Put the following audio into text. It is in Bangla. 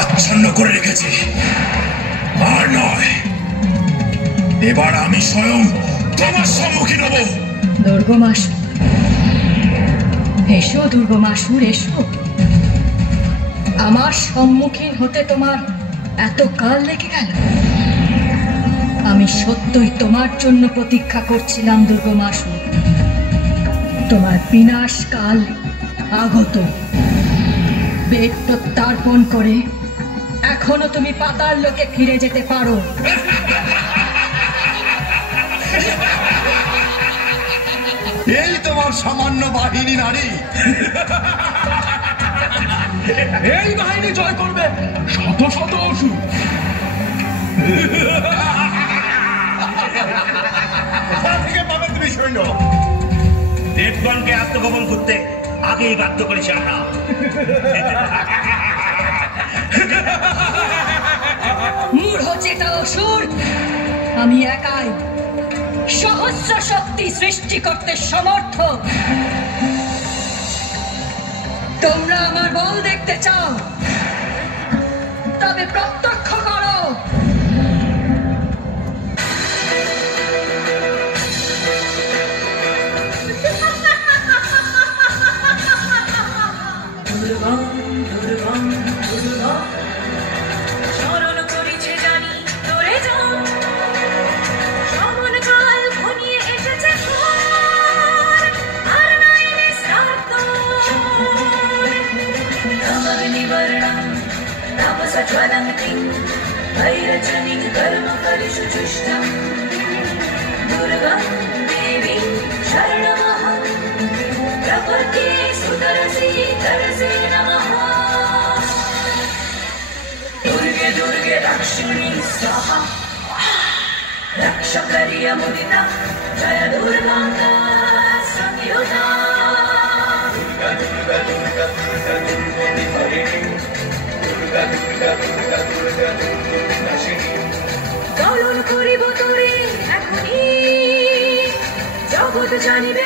আচ্ছন্ন করে রেখেছে। আর নয়, এবার আমি স্বয়ং তোমার সম্মুখীন হব। দুর্গমাসুর, এসো দুর্গমাসুর, এসো। আমার সম্মুখীন হতে তোমার এত কাল লেগে গেল? আমি সত্যই তোমার জন্য প্রতীক্ষা করছিলাম দুর্গমাসুর। তোমার বিনাশ কাল আগত। বেদ প্রত্যার্পণ করে এখনো তুমি পাতাল লোকে ফিরে যেতে পারো। এই তোমার সামান্য বাহিনী নারী, এই বাহিনী জয় করবে শত শত অসুর। থেকে পাবে তুমি সৈন্য। দেবগণকে আত্মগোপন করতে আগেই বাধ্য করেছি আমরা। মূঢ় চেতা অসুর, আমি একাই সহস্র শক্তি সৃষ্টি করতে সমর্থ। তোমরা আমার বল দেখতে চাও? তবে প্রত্যক্ষ করো। স্মরণ করিছে জানি তোরে যাও, সমন কাল ঘনিয়ে এসেছে আর নাই নিঃস্বার্থ। নমগ্নিবর্ণং তাপসা জ্বলন্তিং ভৈরজনিং কর্ম পরিশুচুষ্টং দুর্গং দেবীং শরণমহং প্রপদ্যে সুতরসে তরসে নমঃ। দুর্গে দুর্গে রক্ষিণী স্বাহা রক্ষকরিয় মুদিতা জয় দুর্গাঙ্গা সংयुता। পালন করিব তোরে এখনই, জগৎ জানিবে।